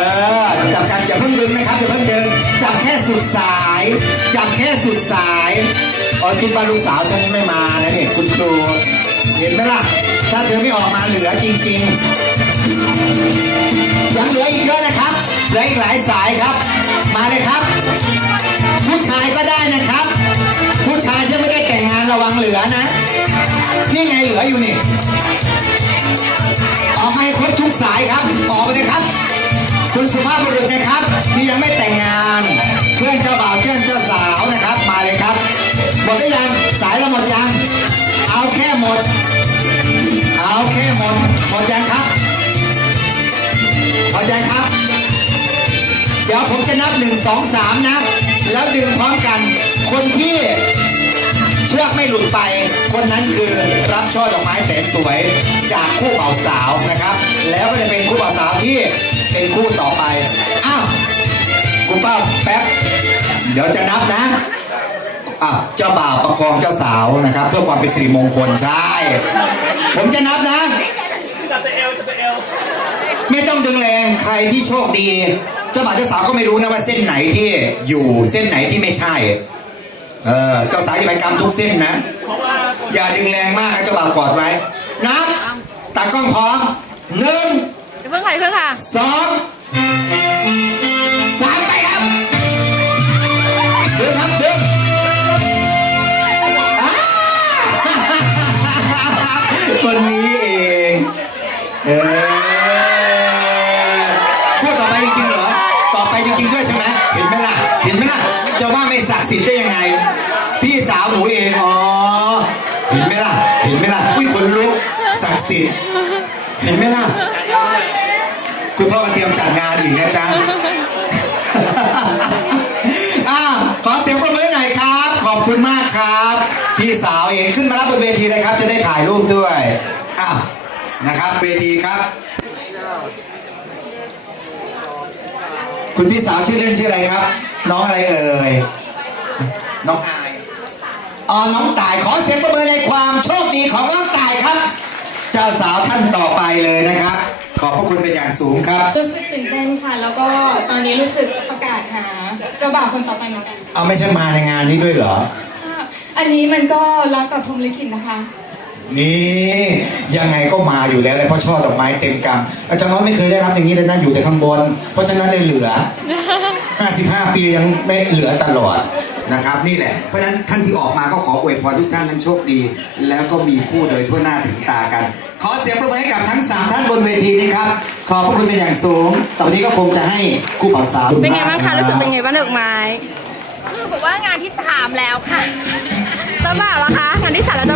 อจับกันอย่าเพิ่งดึงนะครับอย่าเพิ่งดึงจับแค่สุดสาย จับแค่สุดสายอ๋อคิดว่าลูกสาวฉันไม่มานะเนี่ยคุณครูเห็นไหมล่ะ ถ้าเธอไม่ออกมาเหลือจริงๆยังเหลืออีกเยอะนะครับเหลืออีกหลายสายครับ มาเลยครับ ผู้ชายก็ได้นะครับ ผู้ชายที่ไม่ได้แต่งงานระวังเหลือนะนี่ไงเหลืออยู่นี่ออกมาให้ครบทุกสายครับออกไป ยังไม่แต่งงาน เพื่อนเจ้าบ่าวเพื่อนเจ้าสาวนะครับ มาเลยครับ หมดหรือยังสายเราหมดยัง เอาแค่หมด เอาแค่หมด หมดยังครับหมดยังครับ เดี๋ยวผมจะนับหนึ่งสองสามนะ แล้วดึงพร้อมกัน คนที่เชือกไม่หลุดไป คนนั้นคือรับช่อดอกไม้แสนสวยจากคู่เบ่าสาวนะครับ แล้วก็จะเป็นคู่เบ่าสาวที่เป็นคู่ต่อไป อ้าว คุณป้าแป๊บเดี๋ยวจะนับนะอะเจ้าบ่าวประคองเจ้าสาวนะครับ เพื่อความเป็นสิริมงคลใช่ผมจะนับนะจับไปเอวจับไปเอวไม่ต้องดึงแรงใครที่โชคดี เจ้าบ่าวเจ้าสาวก็ไม่รู้นะว่าเส้นไหนที่อยู่เส้นไหนที่ไม่ใช่ เออเจ้าสาวอย่าไปกำทุกเส้นนะเพราะว่าอย่าดึงแรงมากนะเจ้าบ่าวกอดไว้นับตากล้องพร้อมหนึ่งเดี๋ยวเพิ่งค่ะเดี๋ยวเพิ่งค่ะสอง ไหมเห็นไหมล่ะ เห็นไหมล่ะจะว่าไม่ศักดิ์สิทธิ์ได้ยังไง พี่สาวหนูเองอ๋อเห็นไหมล่ะ เห็นไหมล่ะอุ้ยขนลุกศักดิ์สิทธิ์เห็นไหมล่ะ คุณพ่อก็เตรียมจัดงานอีกนะจ๊ะอ้าขอเสียงปรบมือหน่อยครับ ขอบคุณมากครับ พี่สาวเองขึ้นมารับบนเวทีเลยครับ จะได้ถ่ายรูปด้วยอ้าวนะครับ เวทีครับ คุณพี่สาวชื่อเล่นชื่ออะไรครับ น้องอะไรเอ่ย น้องอายอ๋อน้องตายขอเสียงประเมินในความโชคดีของน้องตายครับ เจ้าสาวท่านต่อไปเลยนะครับ ขอบพระคุณเป็นอย่างสูงครับ รู้สึกตื่นเต้นค่ะ แล้วก็ตอนนี้รู้สึกประกาศหาเจ้าบ่าวคนต่อไปเหมือนกันเอาไม่ใช่มาในงานนี้ด้วยเหรอ อันนี้มันก็รับกับพรหมลิขิตนะคะ นี่ยังไงก็มาอยู่แล้วเลยเพราะช่อดอกไม้เต็มกำอาจารย์น้อยไม่เคยได้รับอย่างนี้เลยนะอยู่แต่ข้างบน เพราะฉะนั้นเลยเหลือ 55 ปียังไม่เหลือตลอดนะครับ นี่แหละเพราะฉะนั้นท่านที่ออกมาก็ขออวยพรทุกท่านนั้นโชคดี แล้วก็มีคู่โดยทั่วหน้าถึงตากัน ขอเสียงปรบมือให้กับทั้ง 3 ท่านบนเวทีนี้ครับ ขอบพระคุณเป็นอย่างสูงต่อไปนี้ก็คงจะให้คู่บ่าวสาวเป็นไงบ้างคะรู้สึกเป็นไงบ้างดอกไม้คือแบบว่างานที่สามแล้วค่ะเจ้าบ่าวเหรอคะงานที่สามแล้ว